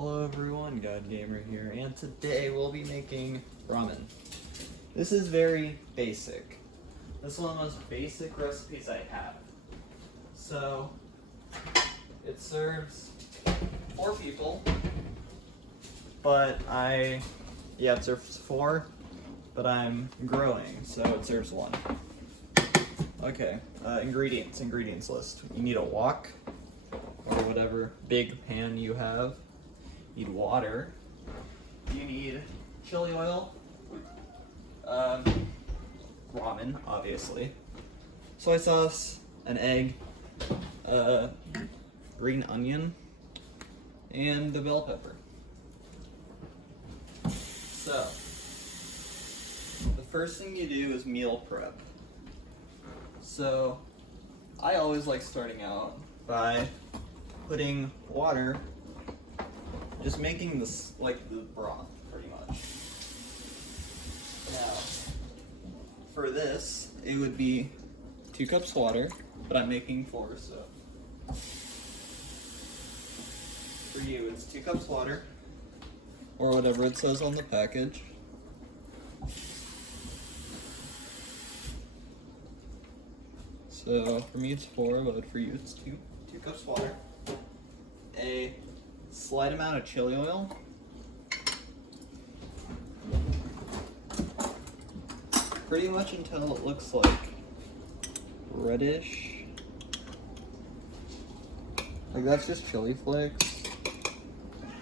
Hello everyone, God Gamer here, and today we'll be making ramen. This is very basic. This is one of the most basic recipes I have. So, it serves 4 people, but it serves 4, but I'm growing, so it serves 1. Okay, ingredients list. You need a wok, or whatever big pan you have. You need water. You need chili oil, ramen, obviously, soy sauce, an egg, green onion, and a bell pepper. So, the first thing you do is meal prep. So, I always like starting out by putting water, just making this like the broth, pretty much. Now, for this, it would be 2 cups water, but I'm making 4, so. For you, it's 2 cups water, or whatever it says on the package. So for me it's 4, but for you it's 2 cups water. A slight amount of chili oil. Pretty much until it looks like reddish. Like that's just chili flakes,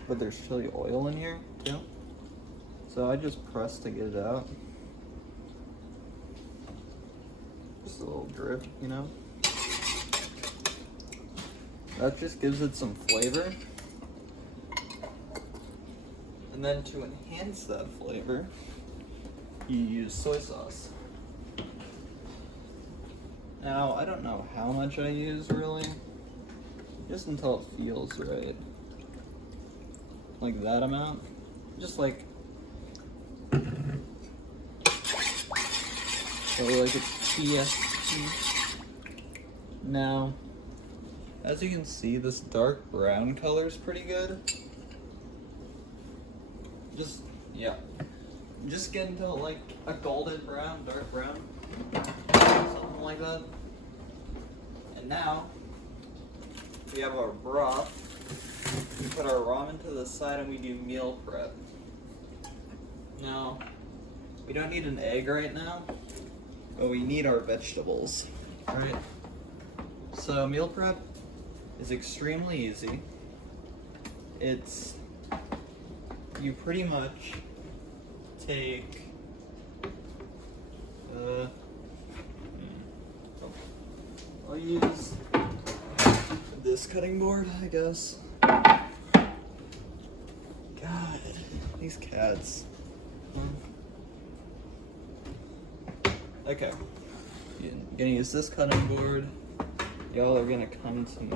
but there's chili oil in here too. So I just press to get it out. Just a little drip, you know? That just gives it some flavor. And then to enhance that flavor, you use soy sauce. Now, I don't know how much I use really, just until it feels right. Like that amount, just like, so like it's PSP. Now, as you can see, this dark brown color is pretty good. Just get until like a golden brown, dark brown, something like that. And now, we have our broth. We put our ramen to the side and we do meal prep. Now, we don't need an egg right now, but we need our vegetables, right? So meal prep is extremely easy. You pretty much take, I'll use this cutting board, I guess. God, these cats. Okay, you're gonna use this cutting board. Y'all are gonna come to me.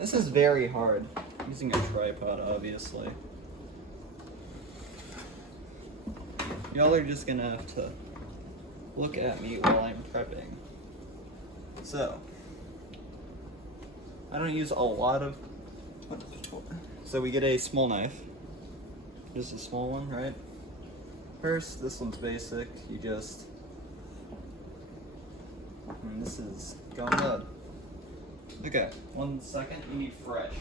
This is very hard, using a tripod, obviously. Y'all are just gonna have to look at me while I'm prepping. So, I don't use a lot of, so we get a small knife. Just a small one, right? First, this one's basic, you just, and this is gone bad. Okay, 1 second, you need fresh.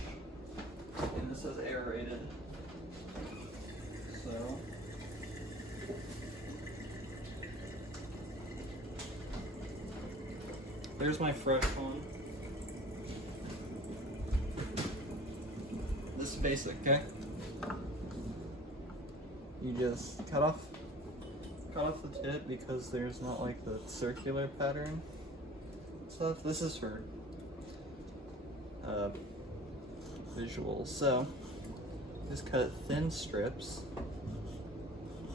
And this is aerated. So, there's my fresh one. This is basic, okay? You just cut off the tip because there's not like the circular pattern stuff. This is for visuals. So just cut thin strips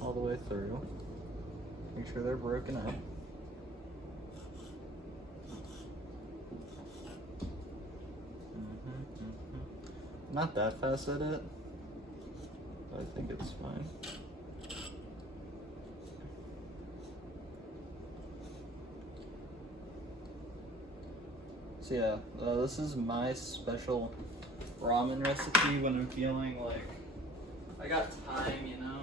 all the way through. Make sure they're broken up. Not that fast at it, but I think it's fine. So yeah, this is my special ramen recipe when I'm feeling like I got time, you know?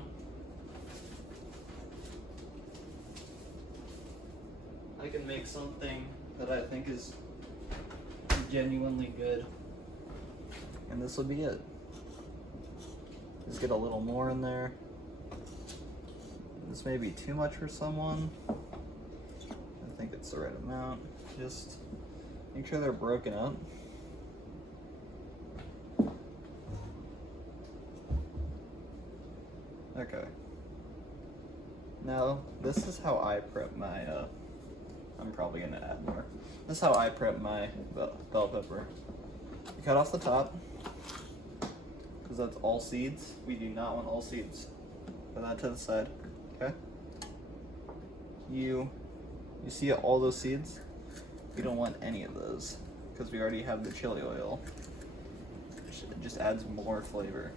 I can make something that I think is genuinely good. And this will be it. Just get a little more in there. This may be too much for someone. I think it's the right amount. Just make sure they're broken up. Okay. Now, this is how I prep my, I'm probably gonna add more. This is how I prep my bell pepper. You cut off the top, because that's all seeds. We do not want all seeds. Put that to the side, okay? You see all those seeds? We don't want any of those, because we already have the chili oil. It just adds more flavor.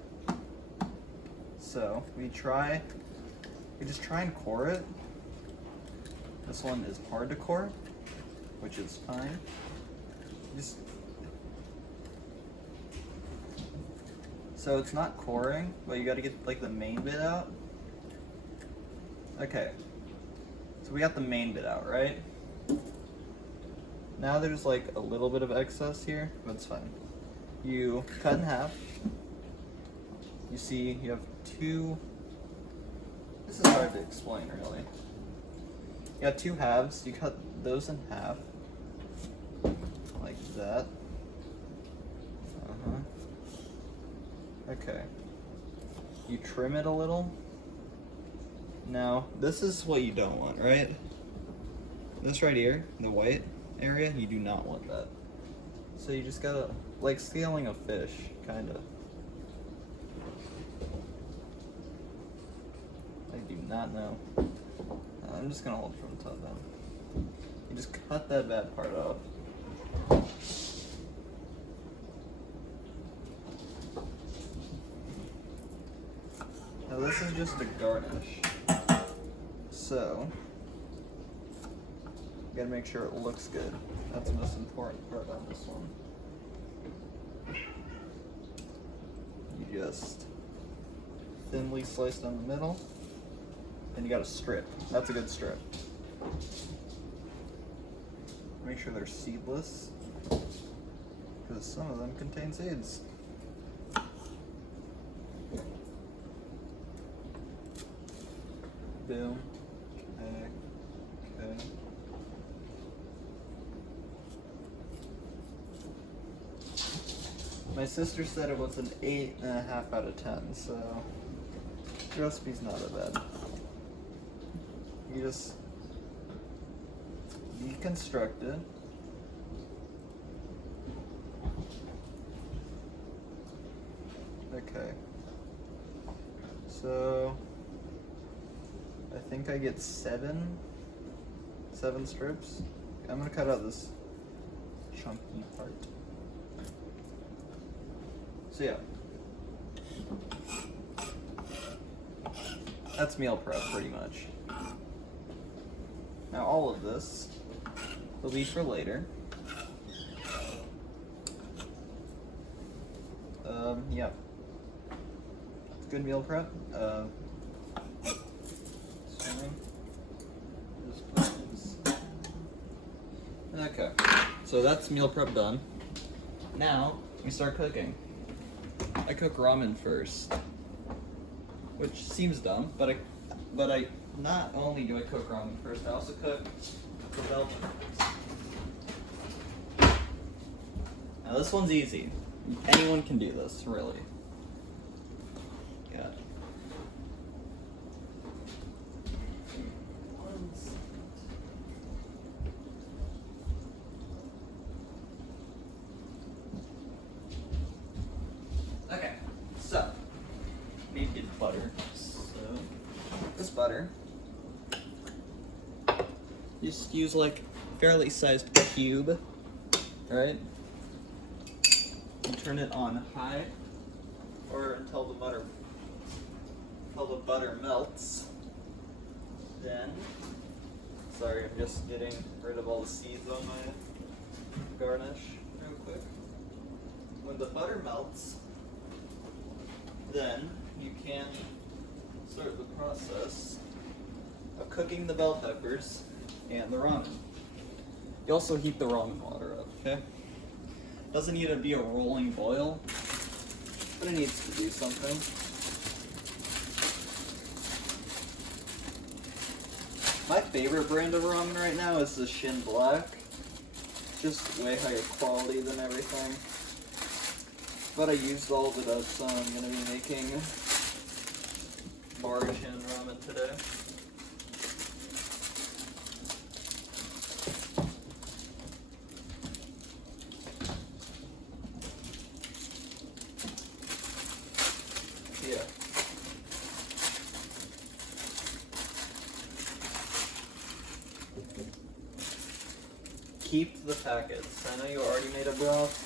So we just try and core it. This one is hard to core, which is fine. So it's not coring, but you gotta get like the main bit out. Okay, so we got the main bit out, right? Now there's like a little bit of excess here, but it's fine. You cut in half. You see you have two, this is hard to explain really. You have two halves, you cut those in half, like that. Okay. You trim it a little. Now, this is what you don't want, right? This right here, the white area, you do not want that. So you just gotta, like scaling a fish, kinda. I do not know. I'm just gonna hold from the top down. You just cut that bad part off. Now this is just a garnish. So, you gotta make sure it looks good. That's the most important part on this one. You just thinly slice down the middle. Then you got a strip. That's a good strip. Make sure they're seedless, because some of them contain seeds. Boom. Okay. My sister said it was an 8.5 out of 10, so the recipe's not that bad. You just deconstruct it. Okay. So I think I get seven strips. I'm gonna cut out this chunky part. So yeah. That's meal prep pretty much. Now all of this will be for later. Yeah. It's good meal prep. Okay, so that's meal prep done. Now we start cooking. I cook ramen first, which seems dumb, but I not only do I cook ramen first, I also cook the bell peppers. Now this one's easy. Anyone can do this, really. Yeah. Okay, so need to get butter. So this butter, just use like fairly sized cube, right? You turn it on high, or until the butter melts. Then, sorry, I'm just getting rid of all the seeds on my garnish real quick. when the butter melts, then you can start the process of cooking the bell peppers and the ramen. You also heat the ramen water up, okay? Doesn't need to be a rolling boil, but it needs to do something. My favorite brand of ramen right now is the Shin Black. Just way higher quality than everything. But I used all of it up, so I'm going to be making bar Shin ramen today. Yeah. Keep the packets. I know you already made a broth,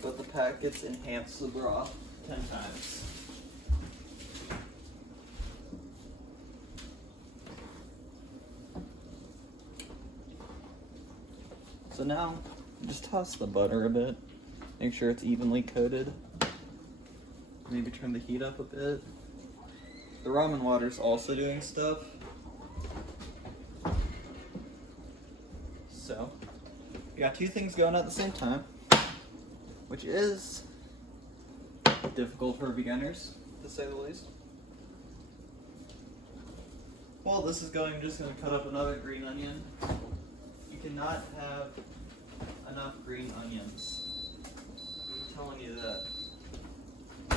but the packets enhance the broth 10 times. So now, just toss the butter a bit. Make sure it's evenly coated. Maybe turn the heat up a bit. The ramen water's also doing stuff. So, we got two things going at the same time, which is difficult for beginners, to say the least. While this is going, I'm just going to cut up another green onion. You cannot have enough green onions. I'm telling you that. I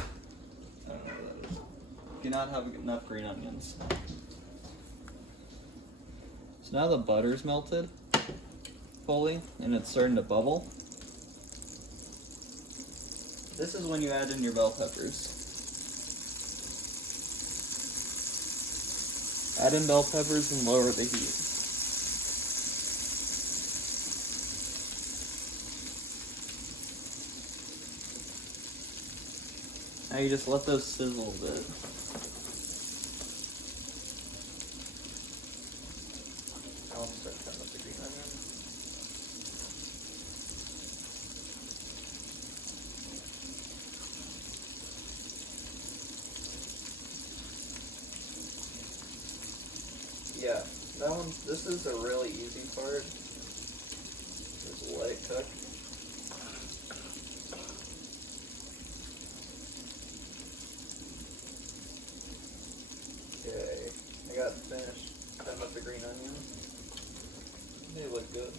don't know what that is. You cannot have enough green onions. So now the butter's melted fully and it's starting to bubble. This is when you add in your bell peppers. Add in bell peppers and lower the heat. Now you just let those sizzle a bit. I'll start cutting up the green onion. Yeah, this is a really easy part. Just let it cook. Okay, I got finished cutting up the green onions. They look good.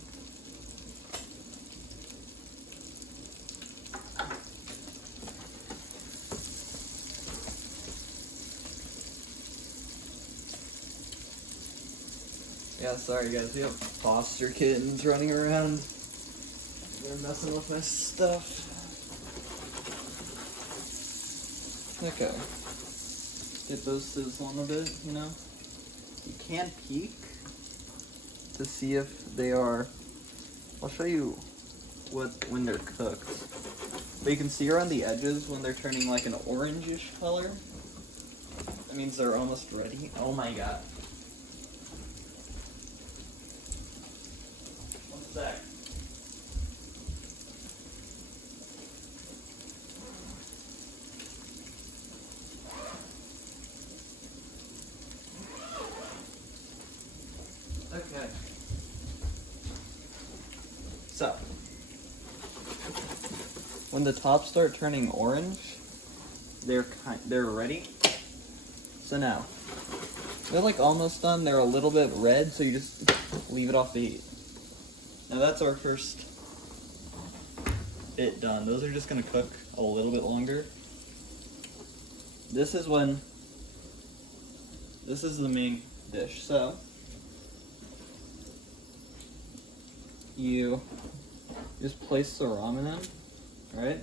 Yeah, sorry guys, we have foster kittens running around. They're messing with my stuff. Okay. Get those sizzling a bit, you know? You can peek to see if they are... I'll show you when they're cooked. But you can see around the edges when they're turning like an orangish color. That means they're almost ready. Oh my god. One sec. Okay. So, when the tops start turning orange, they're ready. So now, they're like almost done. They're a little bit red, so you just leave it off the heat. Now that's our first bit done. Those are just gonna cook a little bit longer. This is the main dish. So, you just place the ramen in, right?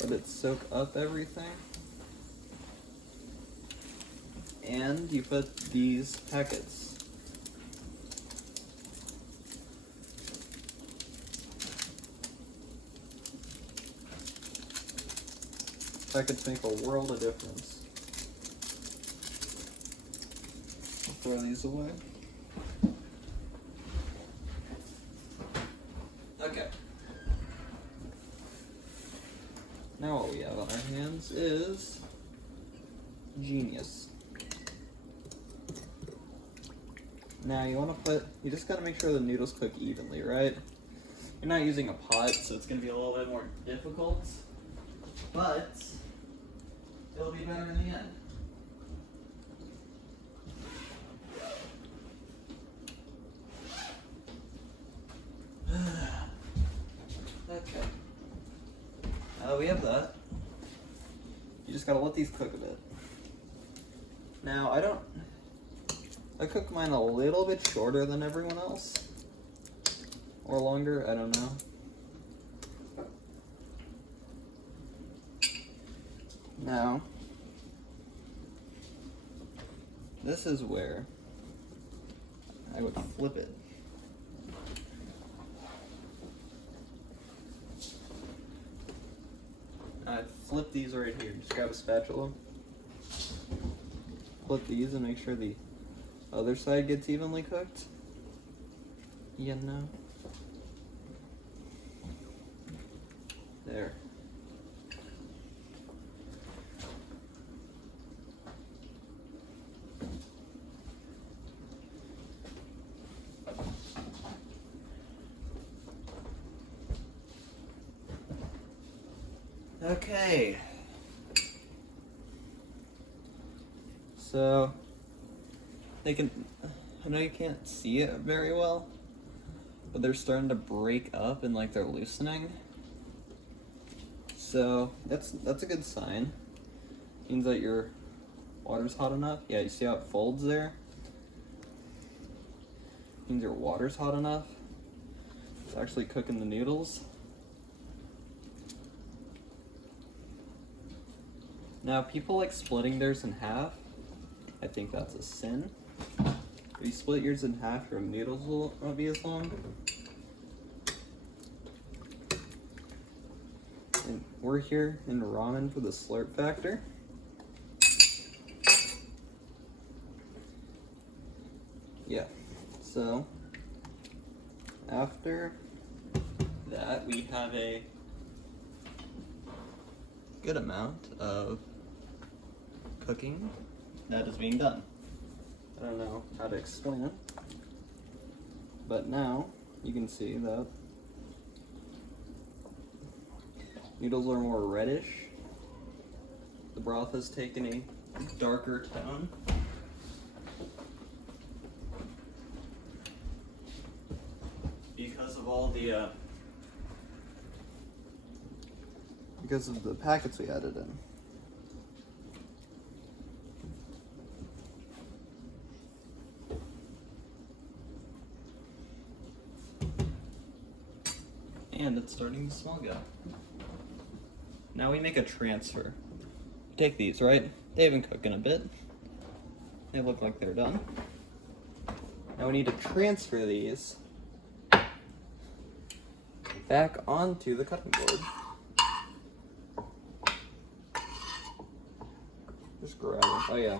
Let it soak up everything. And you put these packets. Packets make a world of difference. I'll throw these away. Okay. Now what we have on our hands is genius. Now you just gotta make sure the noodles cook evenly, right? You're not using a pot, so it's gonna be a little bit more difficult, but it'll be better in the end. Okay. Now that we have that, you just gotta let these cook a bit. Now, I cook mine a little bit shorter than everyone else. Or longer, I don't know. Now, this is where I would flip it. I flip these right here. Just grab a spatula. Flip these and make sure the other side gets evenly cooked. You know. There. Okay. So I know you can't see it very well, but they're starting to break up and like they're loosening. So that's a good sign. Means that your water's hot enough. Yeah, you see how it folds there? Means your water's hot enough. It's actually cooking the noodles. Now, people like splitting theirs in half. I think that's a sin. If you split yours in half, your noodles will not be as long. And we're here in ramen for the slurp factor. Yeah, so after that, we have a good amount of cooking that is being done. I don't know how to explain it, but now you can see that noodles are more reddish. The broth has taken a darker tone. Because of all the because of the packets we added in. And it's starting to smell good. Now we make a transfer. Take these, right? They've been cooking a bit. They look like they're done. Now we need to transfer these back onto the cutting board. Just grab them. Oh yeah.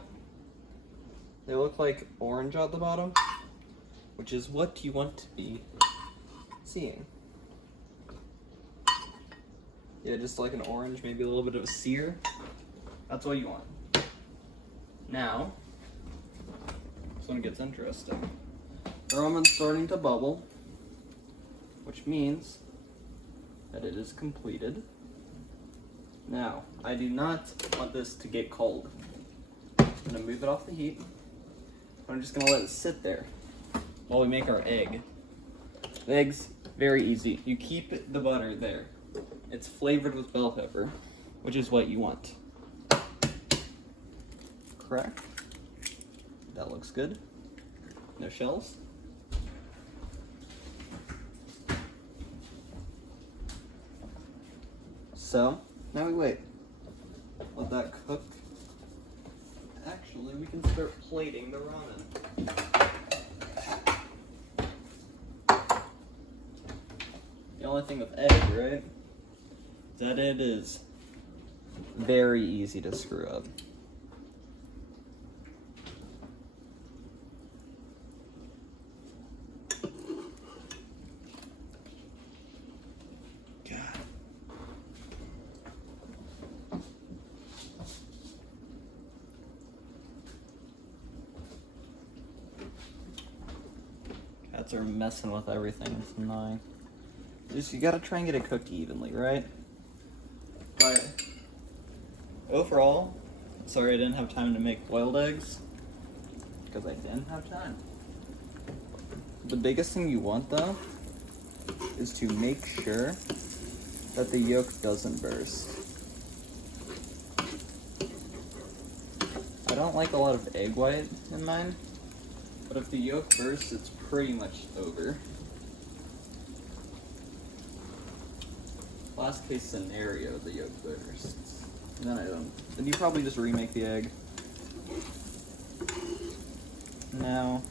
They look like orange at the bottom, which is what you want to be seeing. Yeah, just like an orange, maybe a little bit of a sear. That's what you want. Now, this one gets interesting. The ramen's starting to bubble, which means that it is completed. Now, I do not want this to get cold. I'm gonna move it off the heat. I'm just gonna let it sit there while we make our egg. The egg's very easy. You keep the butter there. It's flavored with bell pepper, which is what you want. Crack. That looks good. No shells. So, now we wait. Let that cook. Actually, we can start plating the ramen. The only thing with egg, right, is that it is very easy to screw up. pets are messing with everything. It's annoying. Just, you gotta try and get it cooked evenly, right? But overall, sorry I didn't have time to make boiled eggs, because I didn't have time. The biggest thing you want though is to make sure that the yolk doesn't burst. I don't like a lot of egg white in mine, but if the yolk bursts, it's pretty much over. Last case scenario, the yolk bursts. And then I don't. Then you probably just remake the egg. Now,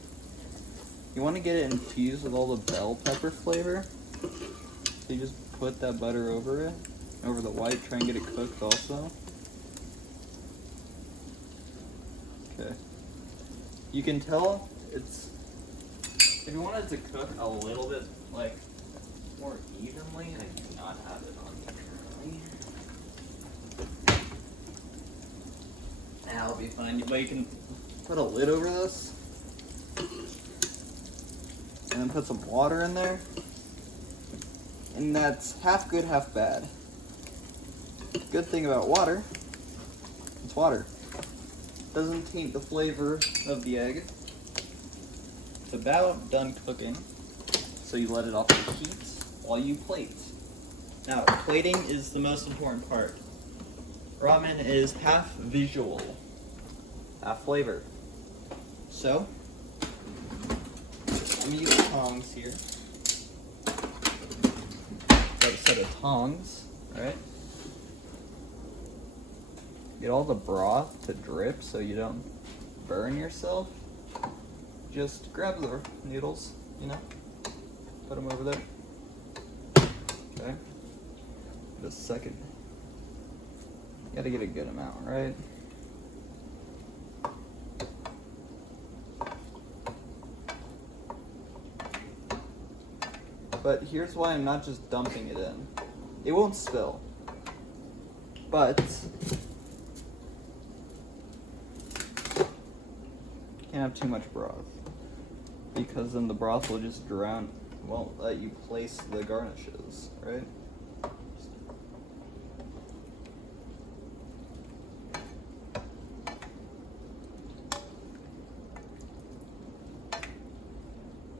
you want to get it infused with all the bell pepper flavor. So you just put that butter over it, over the white, try and get it cooked also. Okay. You can tell it's, if you want it to cook a little bit like more evenly, I do not have it on currently. That'll be fine, but you can put a lid over this and then put some water in there, and that's half good, half bad. Good thing about water, it's water. Doesn't taint the flavor of the egg. It's about done cooking, so you let it off the heat while you plate. Now, plating is the most important part. Ramen is half visual, half flavor. So, I'm gonna use tongs here. Got a set of tongs, right? Get all the broth to drip so you don't burn yourself. Just grab the noodles, you know, put them over there. Okay. Just a second. You gotta get a good amount, right? But here's why I'm not just dumping it in. It won't spill. But can't have too much broth, because then the broth will just drown, won't let you place the garnishes, right?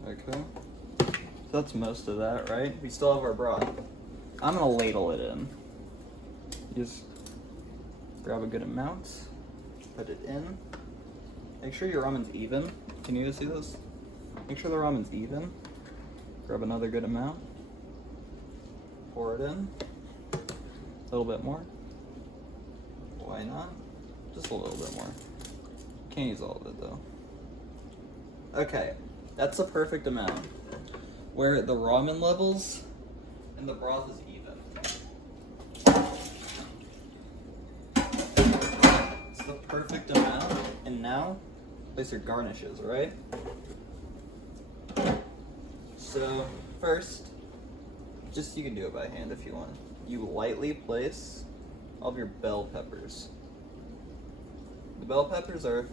Okay, so that's most of that, right? We still have our broth. I'm gonna ladle it in. Just grab a good amount, put it in. Make sure your ramen's even. Can you guys see this? Make sure the ramen's even. Grab another good amount. Pour it in. A little bit more. Why not? Just a little bit more. Can't use all of it though. Okay, that's the perfect amount. Where the ramen levels and the broth is even. It's the perfect amount. And now, place your garnishes, right? So, first, just you can do it by hand if you want. You lightly place all of your bell peppers. The bell peppers are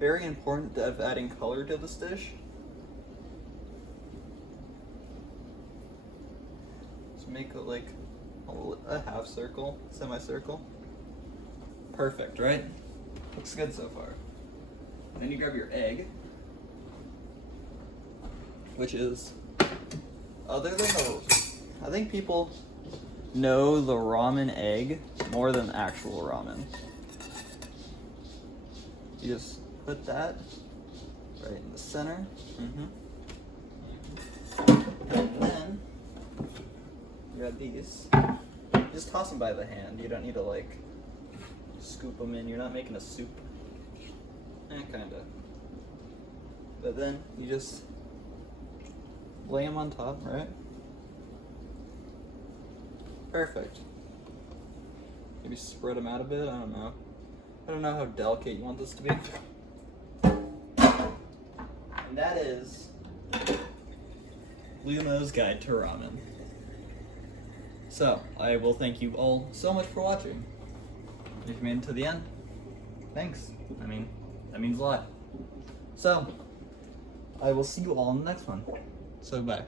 very important of adding color to this dish. Just make it like a half circle, semicircle. Perfect, right? Looks good so far. Then you grab your egg, which is, other than I think people know the ramen egg more than actual ramen. You just put that right in the center. And then, grab these. Just toss them by the hand. You don't need to like scoop them in. You're not making a soup. Kinda. But then you just lay them on top, right? Perfect. Maybe spread them out a bit. I don't know. I don't know how delicate you want this to be. And that is Lumo's Guide to Ramen. So, I will thank you all so much for watching. If you made it to the end, thanks. I mean, that means a lot. So, I will see you all in the next one. So bye.